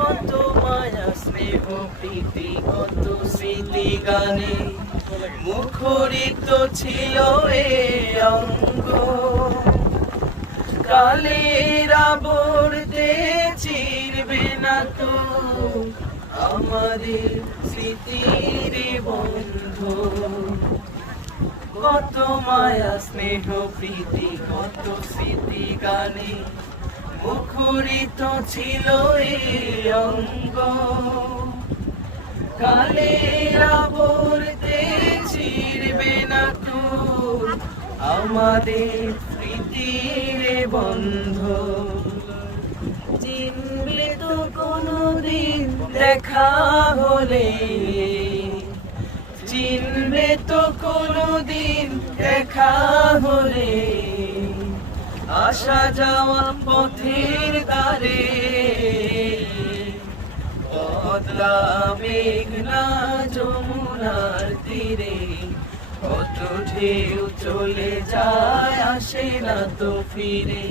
কত মায়া স্নেহ প্রীতি কত স্মৃতি গানে মুখরিত ছিল এ অঙ্গ। কালের আবর্তে চিরবে না তো আমাদের স্মৃতির বন্ধ। কত মায়া স্নেহ প্রীতি কত স্মৃতি গানে মুখরিত ছিল এই অঙ্গ। কালের আবর্তে চিরবে না তো আমাদের স্মৃতির বন্ধ। চিনবে তো কোনদিন দেখা হলে, চিনবে তো কোনদিন দেখা হলে, আসা যাওয়া পথের ধারে পদ্মা মেঘনা যমুনার তীরে কত ঢেউ চলে যায় আসে না তো ফিরে।